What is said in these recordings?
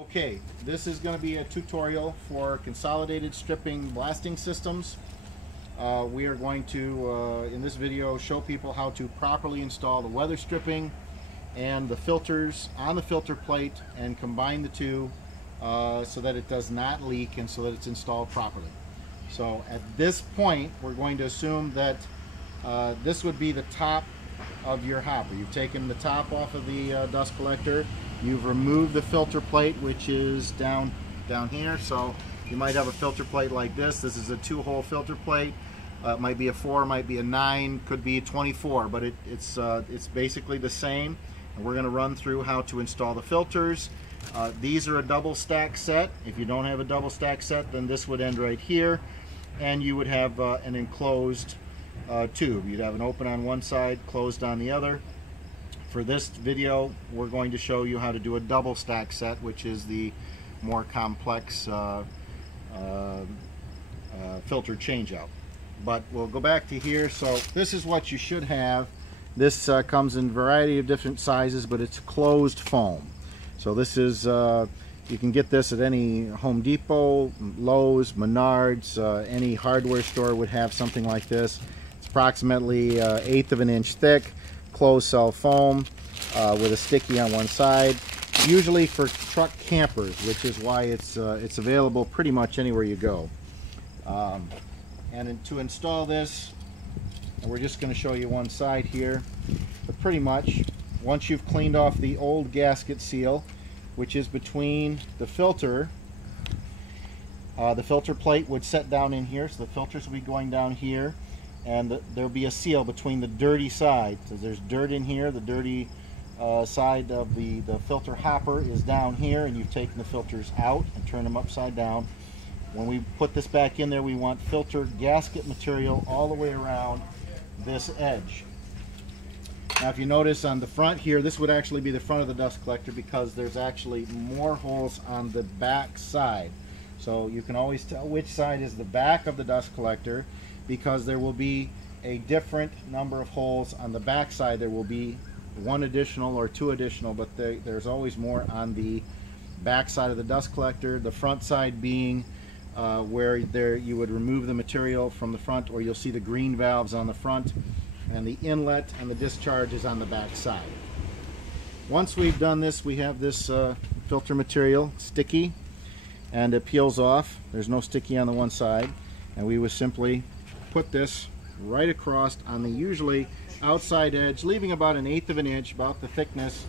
Okay, this is going to be a tutorial for consolidated stripping blasting systems. We are going to, in this video, show people how to properly install the weather stripping and the filters on the filter plate and combine the two so that it does not leak and so that it's installed properly. So at this point, we're going to assume that this would be the top of your hopper. You've taken the top off of the dust collector. You've removed the filter plate, which is down here. So you might have a filter plate like this. This is a 2-hole filter plate. It might be a 4, might be a 9, could be a 24, but it's basically the same. And we're going to run through how to install the filters. These are a double stack set. If you don't have a double stack set, then this would end right here, and you would have an enclosed tube. You'd have an open on one side, closed on the other. For this video, we're going to show you how to do a double stack set, which is the more complex filter changeout. But we'll go back to here. So this is what you should have. This comes in a variety of different sizes, but it's closed foam. So this is, you can get this at any Home Depot, Lowe's, Menards, any hardware store would have something like this. It's approximately 1/8 of an inch thick, closed cell foam with a sticky on one side. Usually for truck campers, which is why it's available pretty much anywhere you go. And to install this, we're just going to show you one side here, but pretty much once you've cleaned off the old gasket seal, which is between the filter plate would set down in here, so the filters will be going down here, and there'll be a seal between the dirty side. So there's dirt in here, the dirty side of the filter hopper is down here, and you've taken the filters out and turned them upside down. When we put this back in there, we want filter gasket material all the way around this edge. Now if you notice on the front here, this would actually be the front of the dust collector because there's actually more holes on the back side. So you can always tell which side is the back of the dust collector because there will be a different number of holes on the back side. There will be 1 additional or 2 additional, but there's always more on the back side of the dust collector. The front side being where you would remove the material from the front, or you'll see the green valves on the front, and the inlet and the discharge is on the back side. Once we've done this, we have this filter material sticky, and it peels off. There's no sticky on the one side, and we would simply put this right across on the usually outside edge, leaving about 1/8 of an inch, about the thickness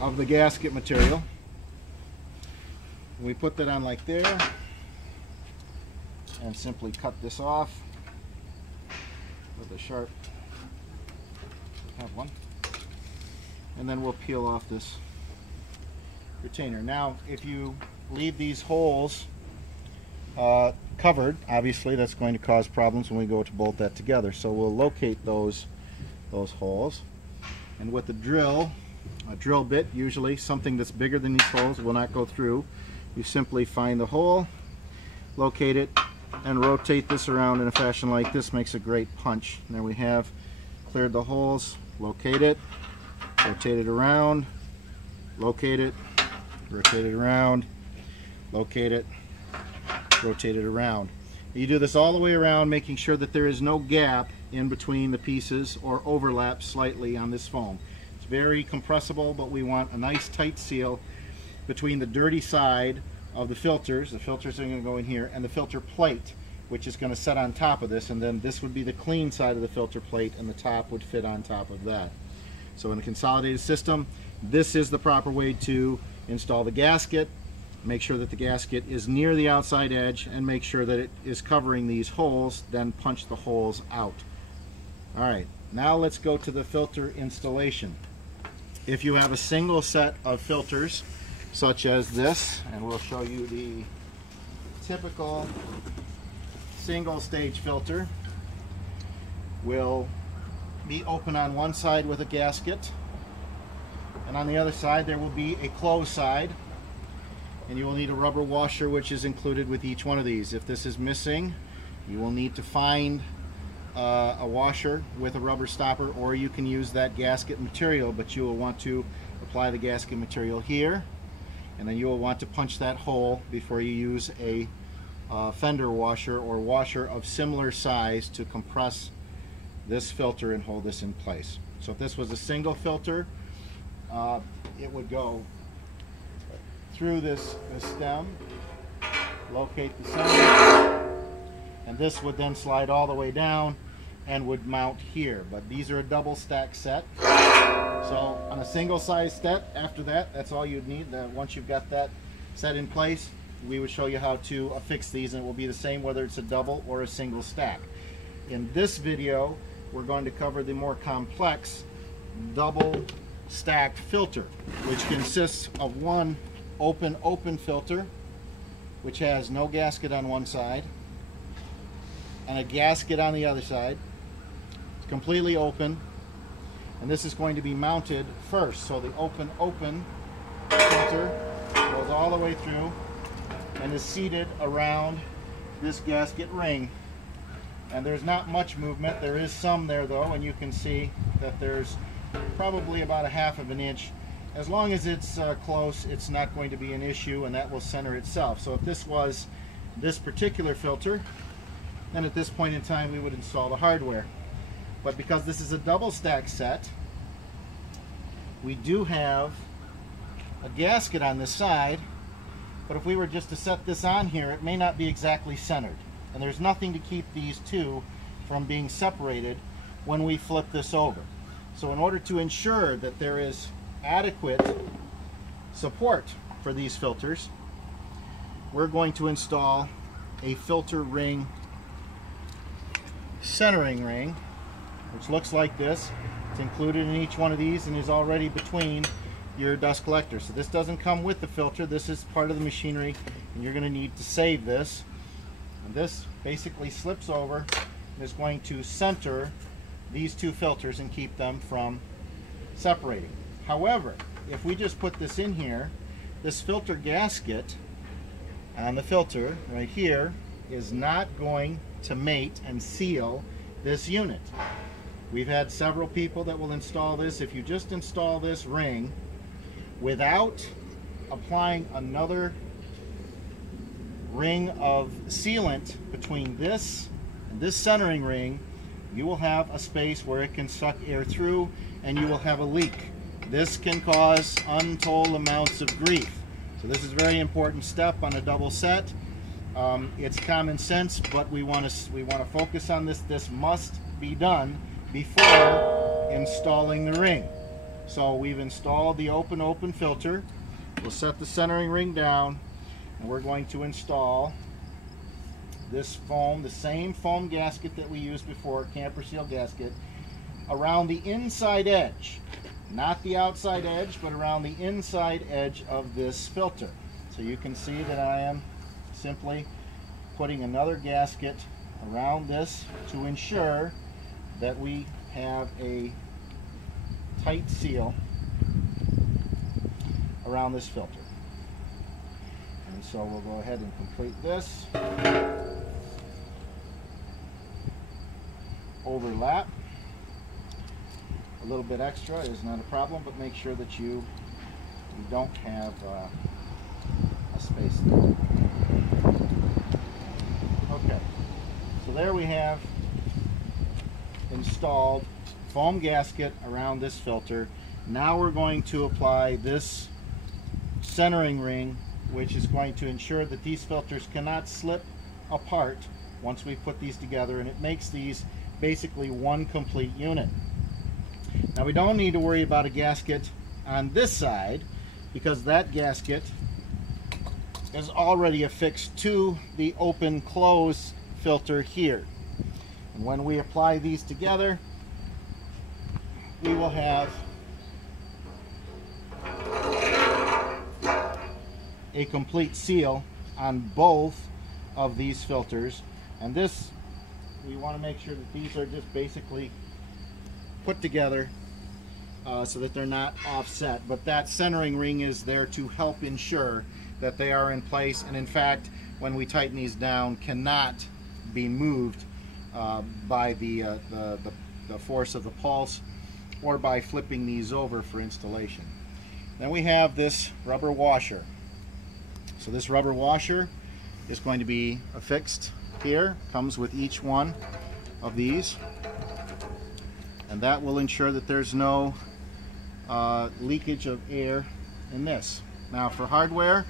of the gasket material. We put that on like there, and simply cut this off with a sharp, have one, and then we'll peel off this retainer. Now if you leave these holes covered, obviously that's going to cause problems when we go to bolt that together, so we'll locate those holes, and with the drill, a drill bit, usually something that's bigger than these holes, will not go through. You simply find the hole, locate it, and rotate this around in a fashion like this. Makes a great punch. And there we have cleared the holes. Locate it, rotate it around, locate it, rotate it around, locate it, rotate it around. You do this all the way around, making sure that there is no gap in between the pieces or overlap slightly on this foam. It's very compressible, but we want a nice tight seal between the dirty side of the filters. The filters are going to go in here, and the filter plate, which is going to set on top of this, and then this would be the clean side of the filter plate, and the top would fit on top of that. So in a consolidated system, this is the proper way to install the gasket. Make sure that the gasket is near the outside edge, and make sure that it is covering these holes, then punch the holes out. Alright, now let's go to the filter installation. If you have a single set of filters such as this, and we'll show you the typical single stage filter, will be open on one side with a gasket, and on the other side there will be a closed side, and you will need a rubber washer which is included with each one of these. If this is missing, you will need to find a washer with a rubber stopper, or you can use that gasket material, but you will want to apply the gasket material here and then you will want to punch that hole before you use a fender washer or washer of similar size to compress this filter and hold this in place. So if this was a single filter, it would go through this stem, locate the center, and this would then slide all the way down and would mount here. But these are a double stack set. So on a single size set, after that, that's all you'd need. Once you've got that set in place, we would show you how to affix these, and it will be the same whether it's a double or a single stack. In this video, we're going to cover the more complex double stacked filter, which consists of one open filter, which has no gasket on one side and a gasket on the other side. It's completely open, and this is going to be mounted first. So the open filter goes all the way through and is seated around this gasket ring. And there's not much movement. There is some there though, and you can see that there's probably about a half of an inch. As long as it's close, it's not going to be an issue, and that will center itself. So if this was this particular filter, then at this point in time we would install the hardware. But because this is a double stack set, we do have a gasket on this side, but if we were just to set this on here, it may not be exactly centered. And there's nothing to keep these two from being separated when we flip this over. So in order to ensure that there is adequate support for these filters, we're going to install a filter ring centering ring, which looks like this. It's included in each one of these and is already between your dust collectors. So this doesn't come with the filter. This is part of the machinery, and you're going to need to save this. And this basically slips over and is going to center these two filters and keep them from separating. However, if we just put this in here, this filter gasket on the filter right here is not going to mate and seal this unit. We've had several people that will install this. If you just install this ring without applying another ring of sealant between this and this centering ring, you will have a space where it can suck air through and you will have a leak. This can cause untold amounts of grief. So this is a very important step on a double set. It's common sense, but we want to focus on this. This must be done before installing the ring. So we've installed the open filter. We'll set the centering ring down, and we're going to install this foam, the same foam gasket that we used before, camper seal gasket, around the inside edge. Not the outside edge, but around the inside edge of this filter. So you can see that I am simply putting another gasket around this to ensure that we have a tight seal around this filter. And so we'll go ahead and complete this. Overlap. A little bit extra is not a problem, but make sure that you don't have a space there. Okay, so there we have installed foam gasket around this filter. Now we're going to apply this centering ring, which is going to ensure that these filters cannot slip apart once we put these together, and it makes these basically one complete unit. Now we don't need to worry about a gasket on this side because that gasket is already affixed to the open close filter here. And when we apply these together, we will have a complete seal on both of these filters. And this, we want to make sure that these are just basically put together so that they're not offset, but that centering ring is there to help ensure that they are in place, and in fact when we tighten these down cannot be moved by the force of the pulse or by flipping these over for installation. Then we have this rubber washer. So this rubber washer is going to be affixed here, comes with each one of these, and that will ensure that there's no leakage of air in this. Now for hardware,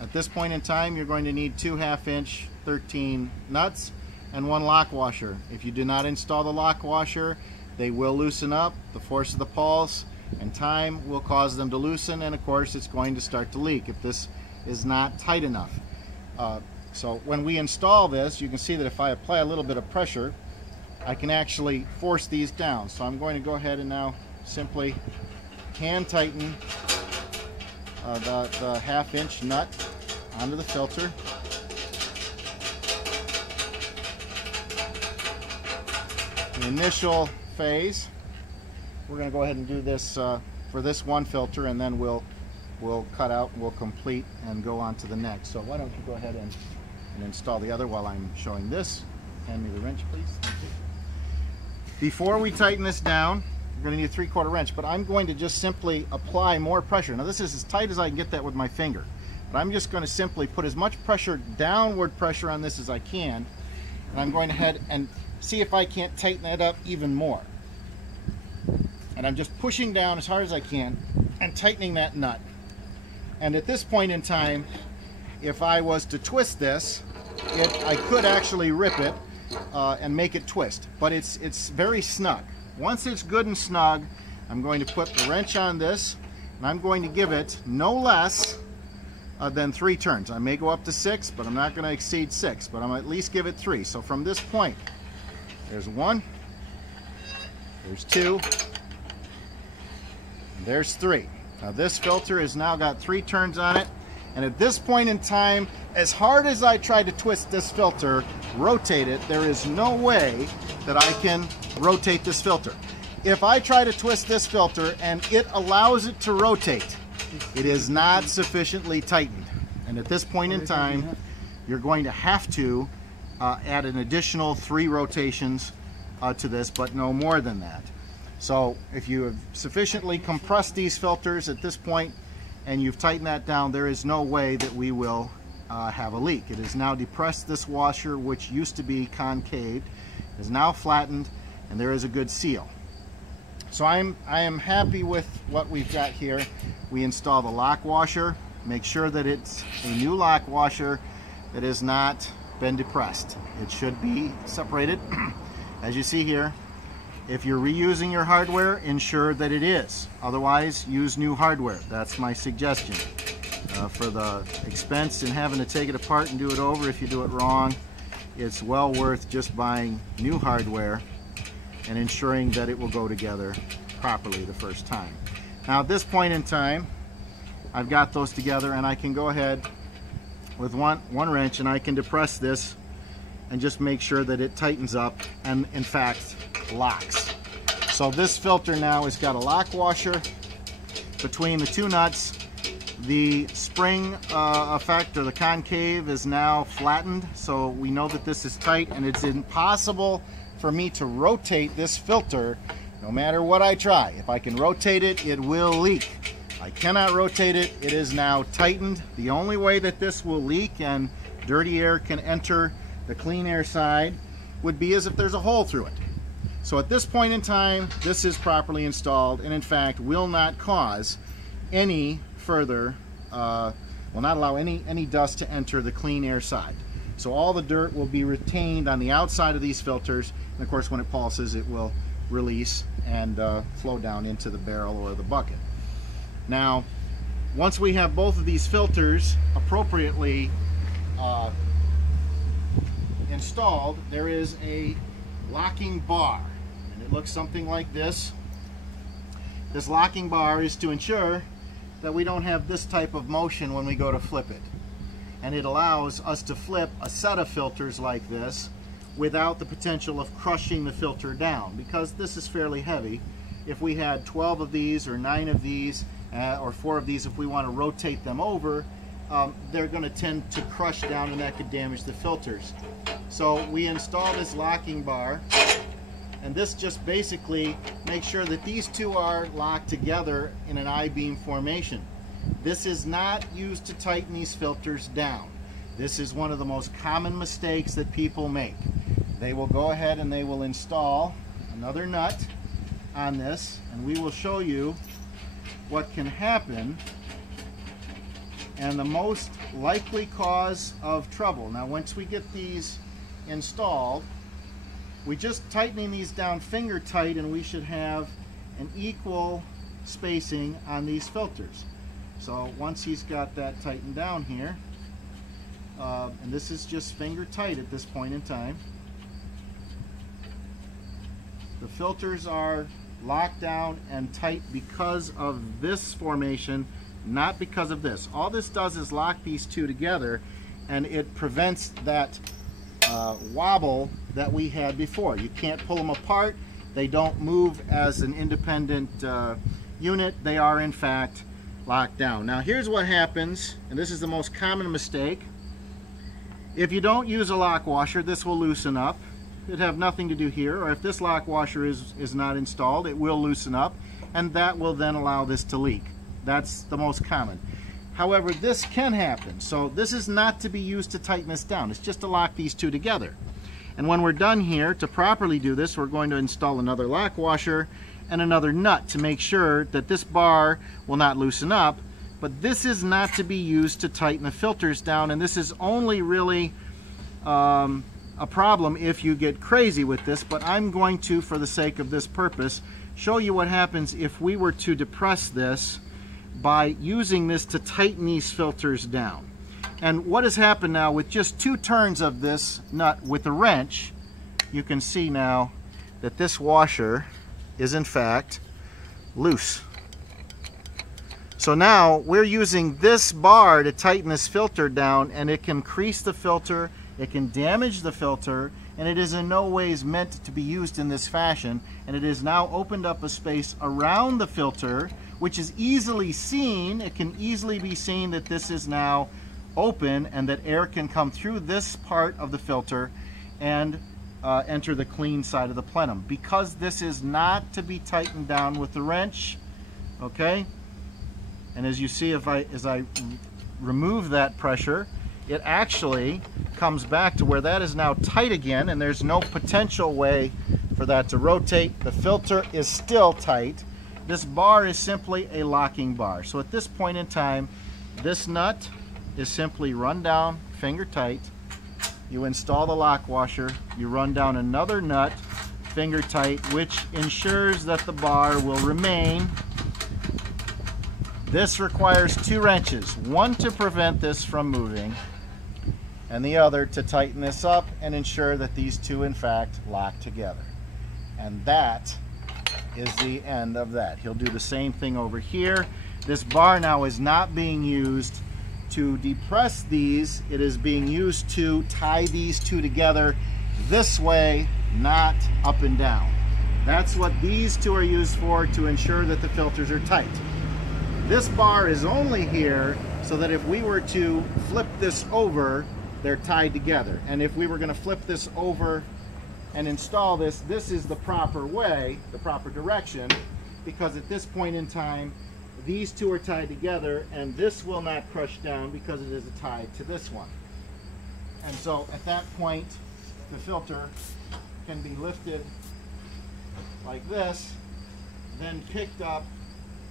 at this point in time you're going to need 2 1/2-inch 13 nuts and 1 lock washer. If you do not install the lock washer, they will loosen up. The force of the pulse and time will cause them to loosen, and of course it's going to start to leak if this is not tight enough. So when we install this, you can see that if I apply a little bit of pressure, I can actually force these down. So I'm going to go ahead and now simply hand tighten the 1/2-inch nut onto the filter. The initial phase, we're going to go ahead and do this for this one filter, and then we'll cut out, we'll complete and go on to the next. So why don't you go ahead and install the other while I'm showing this. Hand me the wrench, please. Thank you. Before we tighten this down, you're going to need a 3/4 wrench, but I'm going to just simply apply more pressure. Now this is as tight as I can get that with my finger, but I'm just going to simply put as much pressure, downward pressure on this as I can, and I'm going to head and see if I can't tighten it up even more. And I'm just pushing down as hard as I can and tightening that nut. And at this point in time, if I was to twist this, I could actually rip it and make it twist, but it's very snug. Once it's good and snug, I'm going to put the wrench on this, and I'm going to give it no less than 3 turns. I may go up to 6, but I'm not going to exceed 6, but I'm going to at least give it 3. So from this point, there's 1, there's 2, and there's 3. Now this filter has now got 3 turns on it, and at this point in time, as hard as I try to twist this filter, rotate it, there is no way that I can rotate this filter. If I try to twist this filter and it allows it to rotate, it is not sufficiently tightened. And at this point in time, you're going to have to add an additional 3 rotations to this, but no more than that. So if you have sufficiently compressed these filters at this point and you've tightened that down, there is no way that we will have a leak. It is now depressed. This washer, which used to be concave, is now flattened, and there is a good seal. So I am happy with what we've got here. We install the lock washer. Make sure that it's a new lock washer that has not been depressed. It should be separated, as you see here. If you're reusing your hardware, ensure that it is. Otherwise, use new hardware. That's my suggestion. For the expense in having to take it apart and do it over, if you do it wrong, it's well worth just buying new hardware and ensuring that it will go together properly the first time. Now at this point in time, I've got those together, and I can go ahead with one wrench and I can depress this and just make sure that it tightens up and in fact locks. So this filter now has got a lock washer between the 2 nuts. The spring effect, or the concave, is now flattened, so we know that this is tight, and it's impossible for me to rotate this filter no matter what I try. If I can rotate it, it will leak. I cannot rotate it. It is now tightened. The only way that this will leak and dirty air can enter the clean air side would be as if there's a hole through it. So at this point in time, this is properly installed, and in fact will not cause any further, will not allow any dust to enter the clean air side. So all the dirt will be retained on the outside of these filters, and of course when it pulses it will release and flow down into the barrel or the bucket. Now once we have both of these filters appropriately installed, there is a locking bar, and it looks something like this. This locking bar is to ensure that we don't have this type of motion when we go to flip it, and it allows us to flip a set of filters like this without the potential of crushing the filter down, because this is fairly heavy. If we had 12 of these or 9 of these or 4 of these, if we want to rotate them over, they're going to tend to crush down, and that could damage the filters. So we install this locking bar, and this just basically makes sure that these two are locked together in an I-beam formation. This is not used to tighten these filters down. This is one of the most common mistakes that people make. They will go ahead and they will install another nut on this, and we will show you what can happen and the most likely cause of trouble. Now, once we get these installed, we just tightening these down finger tight, and we should have an equal spacing on these filters. So once he's got that tightened down here, and this is just finger tight at this point in time, the filters are locked down and tight because of this formation, not because of this. All this does is lock these two together, and it prevents that wobble that we had before. You can't pull them apart. They don't move as an independent unit. They are in fact locked down. Now here's what happens, and this is the most common mistake. If you don't use a lock washer, this will loosen up. It'd have nothing to do here, or if this lock washer is not installed, it will loosen up, and that will then allow this to leak. That's the most common. However, this can happen. So this is not to be used to tighten this down. It's just to lock these two together. And when we're done here, to properly do this, we're going to install another lock washer and another nut to make sure that this bar will not loosen up. But this is not to be used to tighten the filters down, and this is only really a problem if you get crazy with this. But I'm going to, for the sake of this purpose, show you what happens if we were to depress this by using this to tighten these filters down. And what has happened now, with just 2 turns of this nut with a wrench, you can see now that this washer is in fact loose. So now we're using this bar to tighten this filter down, and it can crease the filter, it can damage the filter, and it is in no ways meant to be used in this fashion. And it has now opened up a space around the filter, which is easily seen. It can easily be seen that this is now open and that air can come through this part of the filter and enter the clean side of the plenum. Because this is not to be tightened down with the wrench, okay? And as you see, as I remove that pressure, it actually comes back to where that is now tight again, and there's no potential way for that to rotate. The filter is still tight. This bar is simply a locking bar. So at this point in time, this nut is simply run down finger tight. You install the lock washer, you run down another nut finger tight, which ensures that the bar will remain. This requires 2 wrenches, one to prevent this from moving, and the other to tighten this up and ensure that these two in fact lock together. And that is the end of that. He'll do the same thing over here. This bar now is not being used to depress these. It is being used to tie these two together this way, not up and down. That's what these two are used for, to ensure that the filters are tight. This bar is only here so that if we were to flip this over, they're tied together. And if we were going to flip this over and install this, this is the proper way, the proper direction, because at this point in time, these two are tied together, and this will not crush down because it is tied to this one. And so at that point, the filter can be lifted like this, then picked up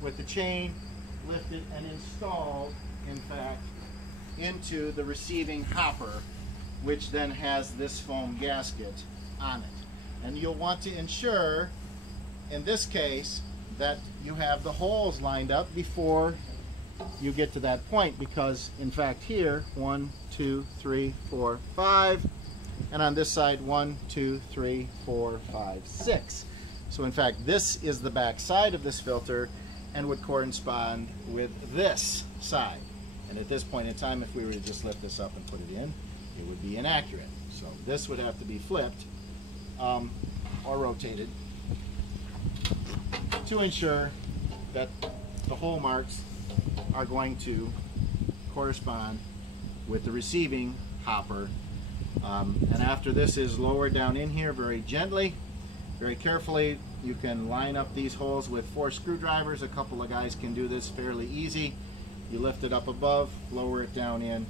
with the chain, lifted and installed, in fact, into the receiving hopper, which then has this foam gasket on it. And you'll want to ensure, in this case, that you have the holes lined up before you get to that point, because in fact here, 1, 2, 3, 4, 5, and on this side 1, 2, 3, 4, 5, 6. So in fact this is the back side of this filter and would correspond with this side. And at this point in time, if we were to just lift this up and put it in, it would be inaccurate. So this would have to be flipped or rotated to ensure that the hole marks are going to correspond with the receiving hopper. And after this is lowered down in here very gently, very carefully, you can line up these holes with 4 screwdrivers. A couple of guys can do this fairly easy. You lift it up above, lower it down in,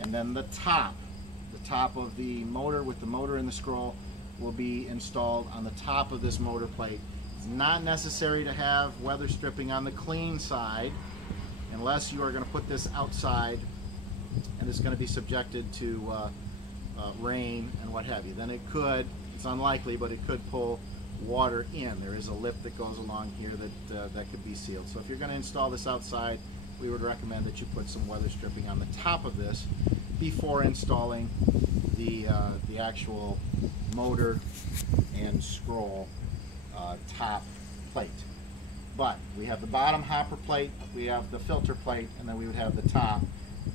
and then the top of the motor with the motor and the scroll will be installed on the top of this motor plate. It's not necessary to have weather stripping on the clean side unless you are going to put this outside and it's going to be subjected to rain and what have you. Then it could, it's unlikely, but it could pull water in. There is a lip that goes along here that could be sealed. So if you're going to install this outside, we would recommend that you put some weather stripping on the top of this before installing the actual motor and scroll top plate. But we have the bottom hopper plate, we have the filter plate, and then we would have the top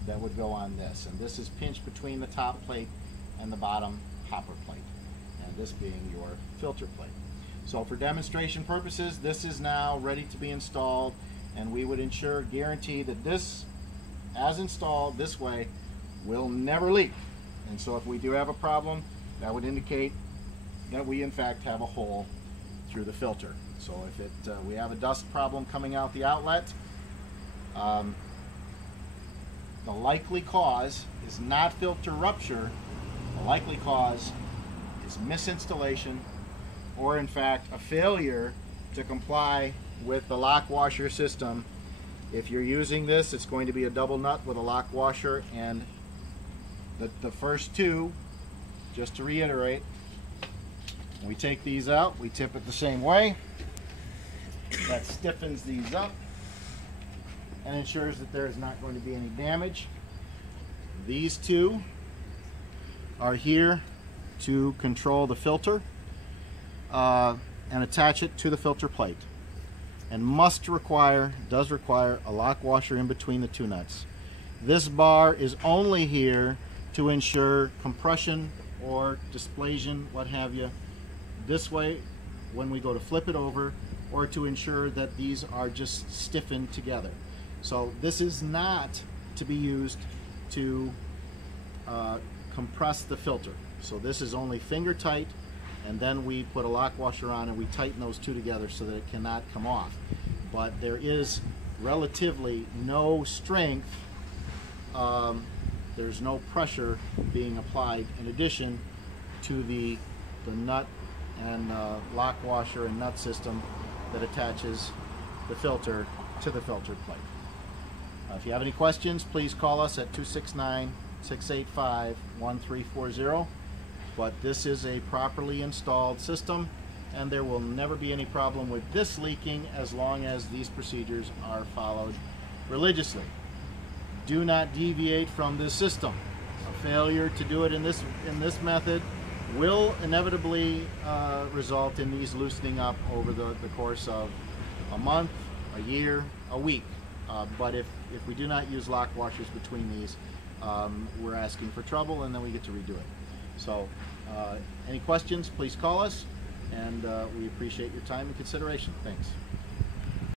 that would go on this. And this is pinched between the top plate and the bottom hopper plate, and this being your filter plate. So for demonstration purposes, this is now ready to be installed, and we would guarantee that this, as installed this way, will never leak. And so if we do have a problem, that would indicate that we in fact have a hole through the filter. So if we have a dust problem coming out the outlet, the likely cause is not filter rupture. The likely cause is misinstallation, or in fact a failure to comply with the lock washer system. If you're using this, it's going to be a double nut with a lock washer, and the first two, just to reiterate, when we take these out, we tip it the same way. That stiffens these up and ensures that there is not going to be any damage. These two are here to control the filter and attach it to the filter plate, and does require a lock washer in between the two nuts. This bar is only here to ensure compression or displasion, what have you, this way when we go to flip it over, or to ensure that these are just stiffened together. So this is not to be used to compress the filter. So this is only finger tight, and then we put a lock washer on and we tighten those two together so that it cannot come off. But there is relatively no strength, there's no pressure being applied in addition to the nut and lock washer and nut system that attaches the filter to the filter plate. If you have any questions, please call us at 269-685-1340. But this is a properly installed system, and there will never be any problem with this leaking as long as these procedures are followed religiously. Do not deviate from this system. A failure to do it in this method will inevitably result in these loosening up over the course of a month, a year, a week. But if we do not use lock washers between these, we're asking for trouble, and then we get to redo it. So any questions, please call us, and we appreciate your time and consideration. Thanks.